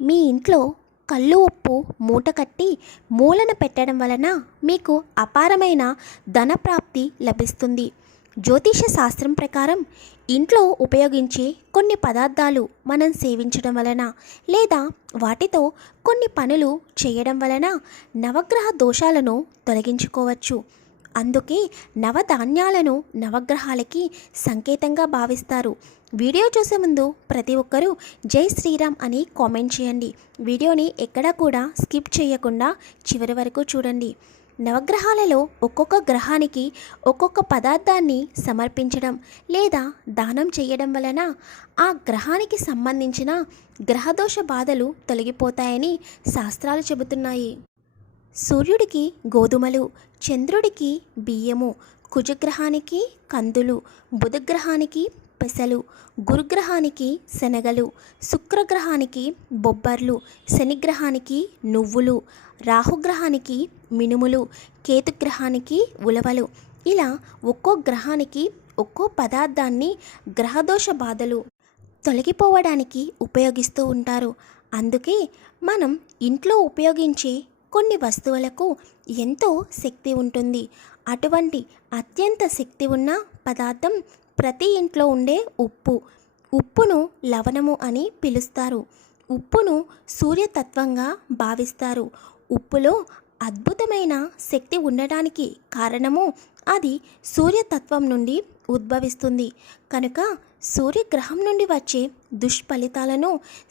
మీ ఇంట్లో కళ్ళు ఉప్పు మూట కట్టి మూలన పెట్టడం వలన మీకు అపారమైన ధనప్రాప్తి లభిస్తుంది. జ్యోతిష శాస్త్రం ప్రకారం ఇంట్లో ఉపయోగించే కొన్ని పదార్థాలు మనం సేవించడం వలన లేదా వాటితో కొన్ని పనులు చేయడం వలన నవగ్రహ దోషాలను తొలగించుకోవచ్చు. అందుకే నవధాన్యాలను నవగ్రహాలకి సంకేతంగా భావిస్తారు. వీడియో చూసే ముందు ప్రతి ఒక్కరూ జై శ్రీరామ్ అని కామెంట్ చేయండి. వీడియోని ఎక్కడా కూడా స్కిప్ చేయకుండా చివరి వరకు చూడండి. నవగ్రహాలలో ఒక్కొక్క గ్రహానికి ఒక్కొక్క పదార్థాన్ని సమర్పించడం లేదా దానం చేయడం వలన ఆ గ్రహానికి సంబంధించిన గ్రహదోష బాధలు తొలగిపోతాయని శాస్త్రాలు చెబుతున్నాయి. సూర్యుడికి గోధుమలు చంద్రుడికి బియ్యము కుజగ్రహానికి కందులు బుధగ్రహానికి పెసలు గురుగ్రహానికి శనగలు శుక్రగ్రహానికి బొబ్బర్లు శనిగ్రహానికి నువ్వులు రాహుగ్రహానికి మినుములు కేతుగ్రహానికి ఉలవలు. ఇలా ఒక్కో గ్రహానికి ఒక్కో పదార్థాన్ని గ్రహదోష బాధలు తొలగిపోవడానికి ఉపయోగిస్తూ ఉంటారు. అందుకే మనం ఇంట్లో ఉపయోగించే కొన్ని వస్తువులకు ఎంతో శక్తి ఉంటుంది. అటువంటి అత్యంత శక్తి ఉన్న పదార్థం ప్రతి ఇంట్లో ఉండే ఉప్పు. ఉప్పును లవణము అని పిలుస్తారు. ఉప్పును సూర్యతత్వంగా భావిస్తారు. ఉప్పులో అద్భుతమైన శక్తి ఉండడానికి కారణము అది సూర్యతత్వం నుండి ఉద్భవిస్తుంది. కనుక సూర్యగ్రహం నుండి వచ్చే దుష్ఫలితాలను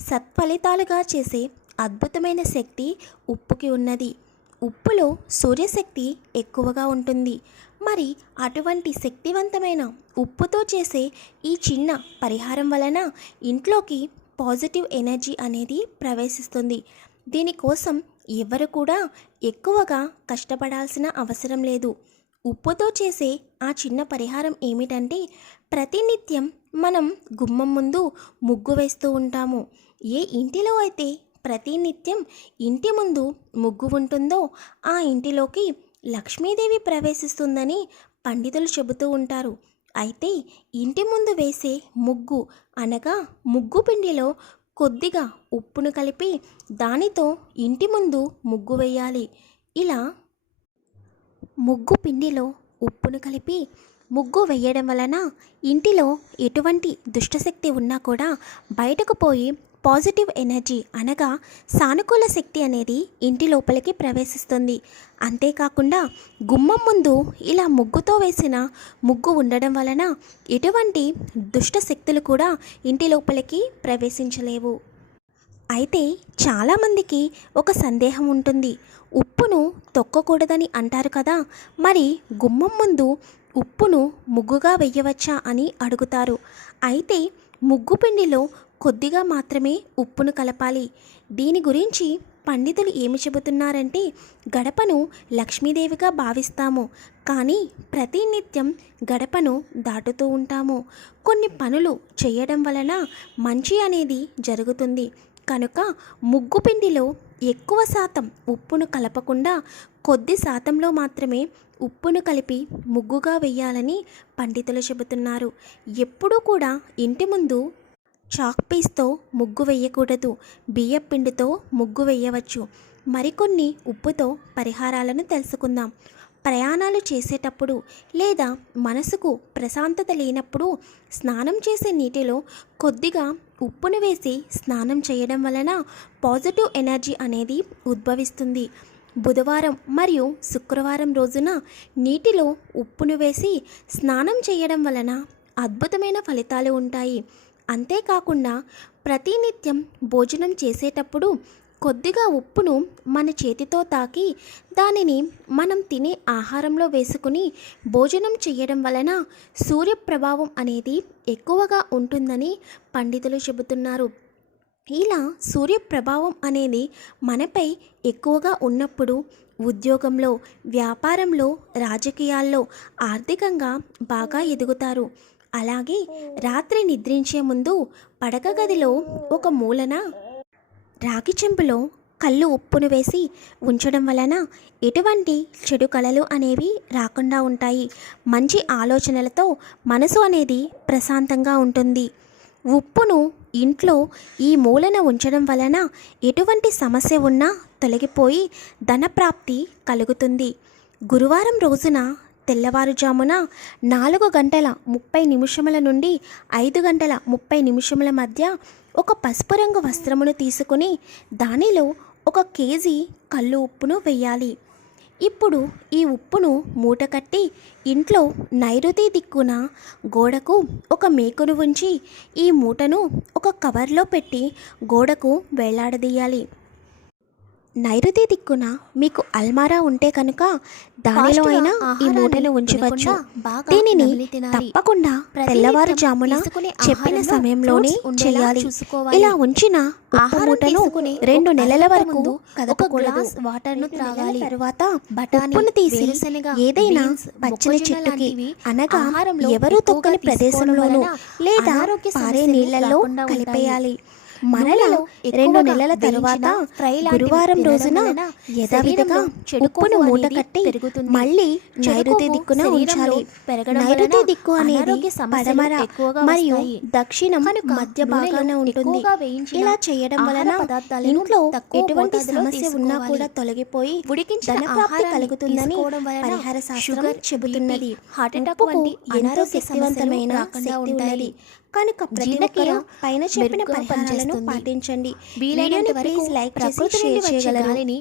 సత్ఫలితాలుగా చేసే అద్భుతమైన శక్తి ఉప్పుకి ఉన్నది. ఉప్పులో సూర్యశక్తి ఎక్కువగా ఉంటుంది. మరి అటువంటి శక్తివంతమైన ఉప్పుతో చేసే ఈ చిన్న పరిహారం వలన ఇంట్లోకి పాజిటివ్ ఎనర్జీ అనేది ప్రవేశిస్తుంది. దీనికోసం ఎవరు కూడా ఎక్కువగా కష్టపడాల్సిన అవసరం లేదు. ఉప్పుతో చేసే ఆ చిన్న పరిహారం ఏమిటంటే ప్రతినిత్యం మనం గుమ్మం ముందు ముగ్గు వేస్తూ ఉంటాము. ఏ ఇంటిలో అయితే ప్రతినిత్యం ఇంటి ముందు ముగ్గు ఉంటుందో ఆ ఇంటిలోకి లక్ష్మీదేవి ప్రవేశిస్తుందని పండితులు చెబుతూ ఉంటారు. అయితే ఇంటి ముందు వేసే ముగ్గు అనగా ముగ్గు పిండిలో కొద్దిగా ఉప్పును కలిపి దానితో ఇంటి ముందు ముగ్గు వేయాలి. ఇలా ముగ్గు పిండిలో ఉప్పును కలిపి ముగ్గు వేయడం వలన ఇంటిలో ఎటువంటి దుష్టశక్తి ఉన్నా కూడా బయటకు పోయి పాజిటివ్ ఎనర్జీ అనగా సానుకూల శక్తి అనేది ఇంటి లోపలికి ప్రవేశిస్తుంది. అంతేకాకుండా గుమ్మం ముందు ఇలా ముగ్గుతో వేసిన ముగ్గు ఉండడం వలన ఎటువంటి దుష్ట శక్తులు కూడా ఇంటి లోపలికి ప్రవేశించలేవు. అయితే చాలామందికి ఒక సందేహం ఉంటుంది. ఉప్పును తొక్కకూడదని అంటారు కదా మరి గుమ్మం ముందు ఉప్పును ముగ్గుగా వెయ్యవచ్చా అని అడుగుతారు. అయితే ముగ్గు పిండిలో కొద్దిగా మాత్రమే ఉప్పును కలపాలి. దీని గురించి పండితులు ఏమి చెబుతున్నారంటే గడపను లక్ష్మీదేవిగా భావిస్తాము కానీ ప్రతినిత్యం గడపను దాటుతూ ఉంటాము. కొన్ని పనులు చేయడం వలన మంచి అనేది జరుగుతుంది. కనుక ముగ్గు పిండిలో ఎక్కువ శాతం ఉప్పును కలపకుండా కొద్ది శాతంలో మాత్రమే ఉప్పును కలిపి ముగ్గుగా వేయాలని పండితులు చెబుతున్నారు. ఎప్పుడూ కూడా ఇంటి ముందు చాక్ పీస్తో ముగ్గు వేయకూడదు. బియ్యం పిండితో ముగ్గు వేయవచ్చు. మరికొన్ని ఉప్పుతో పరిహారాలను తెలుసుకుందాం. ప్రయాణాలు చేసేటప్పుడు లేదా మనసుకు ప్రశాంతత లేనప్పుడు స్నానం చేసే నీటిలో కొద్దిగా ఉప్పును వేసి స్నానం చేయడం వలన పాజిటివ్ ఎనర్జీ అనేది ఉద్భవిస్తుంది. బుధవారం మరియు శుక్రవారం రోజున నీటిలో ఉప్పును వేసి స్నానం చేయడం వలన అద్భుతమైన ఫలితాలు ఉంటాయి. అంతేకాకుండా ప్రతినిత్యం భోజనం చేసేటప్పుడు కొద్దిగా ఉప్పును మన చేతితో తాకి దానిని మనం తినే ఆహారంలో వేసుకుని భోజనం చేయడం వలన సూర్య ప్రభావం అనేది ఎక్కువగా ఉంటుందని పండితులు చెబుతున్నారు. ఇలా సూర్య ప్రభావం అనేది మనపై ఎక్కువగా ఉన్నప్పుడు ఉద్యోగంలో వ్యాపారంలో రాజకీయాల్లో ఆర్థికంగా బాగా ఎదుగుతారు. అలాగే రాత్రి నిద్రించే ముందు పడక గదిలో ఒక మూలన రాగి చెంపులో కళ్ళు ఉప్పును వేసి ఉంచడం వలన ఎటువంటి చెడు కళలు అనేవి రాకుండా ఉంటాయి. మంచి ఆలోచనలతో మనసు అనేది ప్రశాంతంగా ఉంటుంది. ఉప్పును ఇంట్లో ఈ మూలన ఉంచడం వలన ఎటువంటి సమస్య ఉన్నా తొలగిపోయి ధనప్రాప్తి కలుగుతుంది. గురువారం రోజున తెల్లవారుజామున నాలుగు గంటల ముప్పై నిమిషముల నుండి ఐదు గంటల ముప్పై నిమిషముల మధ్య ఒక పసుపు రంగు వస్త్రమును తీసుకుని దానిలో ఒక కేజీ కళ్ళు ఉప్పును వేయాలి ఇప్పుడు ఈ ఉప్పును మూట కట్టి ఇంట్లో నైరుతి దిక్కున గోడకు ఒక మేకును ఉంచి ఈ మూటను ఒక కవర్లో పెట్టి గోడకు వేలాడదీయాలి. నైరుతి దిక్కున మీకు అల్మారా ఉంటే కనుక దానిలో అయినా ఈ మూటను ఉంచవచ్చు దీనిని. తప్పకుండా తెల్లవారుజామున చెప్పిన సమయంలోనే చేయాలి. ఇలా ఉంచిన మూటను రెండు నెలల వరకు కదపకూడదు వాటర్ను త్రాగాలి. తర్వాత ఉప్పును తీసి ఏదైనా పచ్చని చెట్టుకి అనగా ఎవరూ తొక్కని ప్రదేశంలోనూ లేదా పారే నీళ్ళలో. కలిపేయాలి మరలా నూనెలో రెండు నెలల తరువాత గురువారం రోజున యథావిధిగా ఉప్పును మూట కట్టి. మళ్ళీ నైరుతి దిక్కున ఉంచాలి నైరుతి దిక్కు అనేది పడమర మరియు. దక్షిణం మధ్య భాగాన ఉంటుంది ఇలా చేయడం వలన ఇంట్లో ఎటువంటి సమస్య ఉన్నా. కూడా తొలగిపోయి ఉడికించిన ధనప్రాప్తి కలుగుతుందని పరిహార శాస్త్రం చెబుతున్నది హార్ట్ అటాక్ వంటి అనారోగ్య శక్తివంతమైన శక్తి ఉంటాయి. ఉన్నది కనుక జీర్ణక్రియ పైన చెప్పిన పరిహారాలను. పాటించండి వీలైనంత వరకు లైక్ చేసి షేర్ వచ్చే చేయగలరు గాలిని